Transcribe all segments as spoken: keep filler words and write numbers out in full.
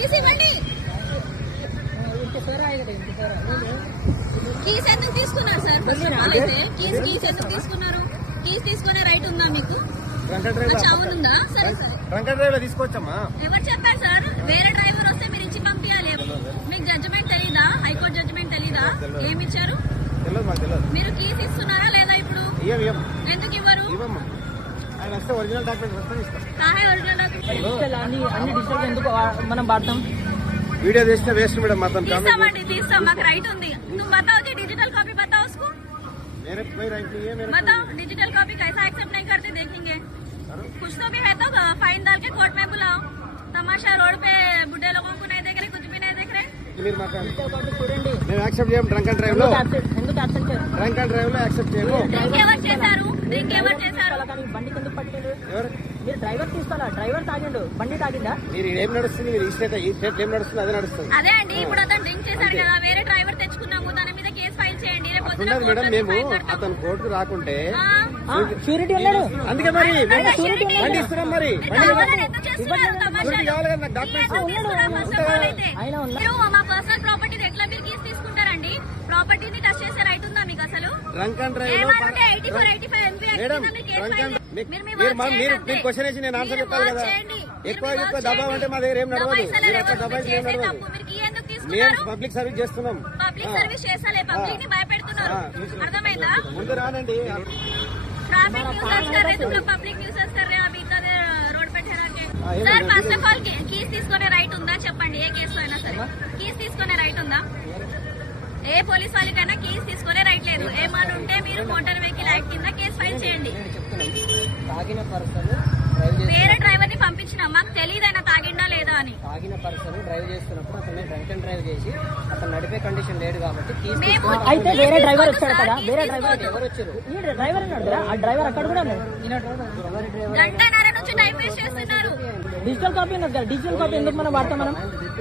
Keys ఇవ్వండి. Keys ఎందుకు తీసుకున్నారు సార్? అయితే కీస్ కీస్ ఎందుకు తీసుకున్నారు? కీస్ తీసుకునే రైట్ ఉందా మీకు? అవునుందా? సరే సరే తీసుకొచ్చమ్మా. ఎవరు చెప్పారు సార్? వేరే డ్రైవర్ వస్తే మీరు ఇచ్చి పంపించాలి. మీకు జడ్జిమెంట్ తెలీదా? హైకోర్టు జడ్జిమెంట్ తెలీదా? ఏమి ఇచ్చారు? మీరు కీస్ ఇస్తున్నారా లేదా? ఇప్పుడు ఎందుకు ఇవ్వరు? ఒరిజినల్ డాక్యుమెంట్ ఎందుకు మనం వాడతాం? వీడియో తీస్తే వేస్ట్ మేడం. మొత్తం తీస్తామండి, తీస్తాం. మాకు రైట్ ఉంది. నువ్వు बताओ जी डिजिटल कॉपी बताओ उसको. मेरे कोई राइट नहीं है. मेरे बताओ डिजिटल कॉपी कैसा एक्सेप्ट नहीं करते देखेंगे. कुछ तो भी है तो फाइन डाल के कोर्ट में बुलाओ. तमाशा रोड पे बुढ़े लोगों को नहीं देख रहे, कुछ भी नहीं देख रहे. చూడండి నేను యాక్సెప్ట్ చేయం. డ్రంక్ అండ్ డ్రైవ్ లో ఎందుకు యాక్సెప్ట్ చేయరు? డ్రంక్ అండ్ డ్రైవ్ లో యాక్సెప్ట్ చేయము. డ్రింక్ ఎవరు చేశారు? డ్రింక్ ఎవరు చేశారు? బండికి ఎందుకు పట్టిండు? ఎవరు? మీరు డ్రైవర్ తీసుకోవాలా? డ్రైవర్ తాగిండు, బండి తాగిందా? మీరు ఏం నడుస్తుంది? మీరు ఈ స్టేట్ ఈ స్టేట్ ఏం నడుస్తుంది? అదే నడుస్తుంది. అదే అండి. ఇప్పుడు అతను డ్రింక్ చేశారు కదా, వేరే డ్రైవర్ తెచ్చుకున్నాము, దాని మీద కేసు ఫైల్ చేయండి. రేపు పొద్దున మేడం మేము అతను కోర్టుకు రాకుంటే షూరిటీ ఉన్నాడు. అందుకే మరి బండి ఇస్తున్నాం. మరి మా పర్సనల్ ప్రాపర్టీ ఎట్లా మీరు కేసు తీసుకుంటారండి? ప్రాపర్టీని టచ్ చేసే రైట్ ఉందా మీకు అసలు? డ్రంక్ అండ్ డ్రైవ్ మీరు క్వశ్చన్ వేసి నేను ఆన్సర్ చెప్పాలి కదా. ఎక్కువ ఎక్కువ దబావ్ అంటే మా దగ్గర ఏం నడవదు. మేము పబ్లిక్ సర్వీస్ చేస్తున్నాం. పబ్లిక్ సర్వీస్ చేసాలే, పబ్లిక్ ని భయపెడుతున్నారు. అర్థమైందా? ముందు రానండి. ट्रैफिक न्यूज़ कर रहे, तुम लोग पब्लिक न्यूज़ कर रहे हो. अभी इधर रोड पे ठहरा के sir first of all keys తీసుకునే రైట్ ఉందా చెప్పండి. ఏ కేసులో అయినా సరే కీస్ తీసుకునే రైట్ ఉందా? ఏ పోలీస్ వాళ్ళకైనా కీస్ తీసుకునే రైట్ లేదు. ఏమని ఉంటే మీరు మోటార్ వెహికల్ యాక్ట్ కింద కేసు ఫైల్ చేయండి. వేరే డ్రైవర్ ని పంపించినా మాకు తెలియదు ఆయన తాగిండా లేదా అని. తాగిన పర్సన్ డ్రైవ్ చేస్తున్నప్పుడు అతన్ని డ్రంక్ అండ్ డ్రైవ్ చేసి అతను నడిపే కండిషన్ లేదు కాబట్టి అయితే వేరే డ్రైవర్ వచ్చాడు కదా. వేరే డ్రైవర్ ఎవరు వచ్చారు? ఈ డ్రైవర్ ఉన్నాడు కదా, ఆ డ్రైవర్ అక్కడ కూడా గంటన్నర నుంచి టైం వేస్ట్ చేస్తున్నారు. డిజిటల్ కాపీ ఉన్నది కదా, డిజిటల్ కాపీ ఎందుకు మనం వాడతాం? మనం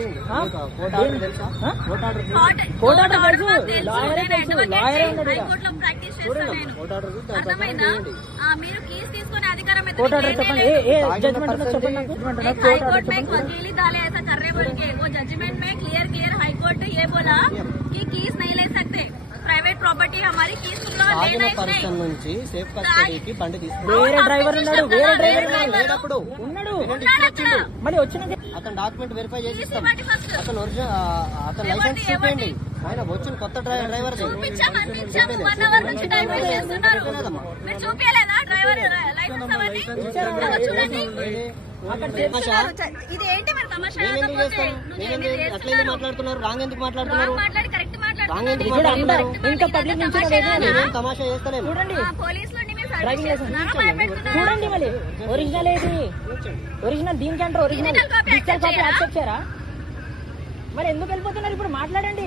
కోర్ట్ ఆర్డర్ తెలుసు, లాయరే తెలుసు, లాయరే ఉన్నాడు. అర్థమైందా? మీరు కీస్ తీసుకునే అధికారం कोर्ट ऑर्डर చెప్పండి. ఏ ఏ జడ్జ్మెంట్ ఉందో చెప్పండి నాకు. हाईकोर्ट में वकीली डाले ऐसा कर रहे बोल के वो जजमेंट में क्लियर क्लियर हाईकोर्ट ने ये बोला कि कीस नहीं ले सकते. ప్రైవేట్ ప్రాపర్టీ हमारी कीस लेना పర్సన్ నుంచి సేఫ్ కస్టడీకి బండి తీసుకుని వేరే డ్రైవర్ ఉన్నాడు. వేరే డ్రైవర్ లేనప్పుడు ఉన్నాడు. మళ్ళీ వచ్చిన అతను డాక్యుమెంట్ వెరిఫై చేసి ఇస్తాం. అతను ఒరిజినల్ అతను లైసెన్స్ చూపించండి. ఆయన వచ్చిన కొత్త డ్రైవర్ ఇది ఏంటి మరి తమాషా? అట్లా మాట్లాడుతున్నారు. రాంగ్ ఎందుకు మాట్లాడుతున్నారు? మాట్లాడి కరెక్ట్ మాట్లాడుతున్నారు. ఇంకా పబ్లిక్ నుంచి తమాషా చేస్తలేము. చూడండి డ్రైవింగ్ లైసెన్స్ చూడండి. మళ్ళీ ఒరిజినల్ ఏది? ఒరిజినల్ దీనికి అంటారు ఒరిజినల్. డిజిటల్ కాపీ యాక్సెప్ట్ చేయరా? మరి ఎందుకు వెళ్ళిపోతున్నారు? ఇప్పుడు మాట్లాడండి.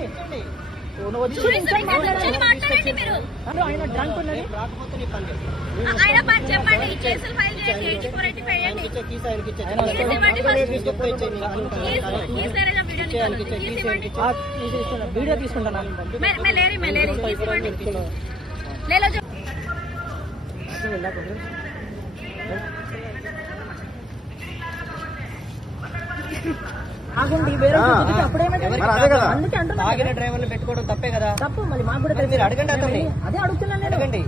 ఆయన డ్రంక్ ఉన్నది. ఆయన పని చెప్పండి. కేసులు ఫైల్ చేసి ఎయిటీ ఫోర్ ఎయిటీ ఫైవ్ చేయండి. వీడియో తీసుకుంటాను. తాగిన డ్రైవర్లు పెట్టుకోవడం తప్పే కదా. తప్పు. మళ్ళీ మాకు కూడా మీరు అడగండి. అతన్ని అదే అడుగుతున్నాను నేను. అడగండి.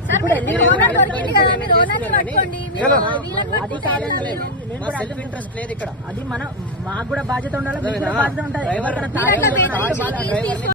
అది కాదండి, సెల్ఫ్ ఇంట్రెస్ట్ లేదు ఇక్కడ. అది మన మాకు కూడా బాధ్యత ఉండాలి, బాధ్యత ఉంటుంది.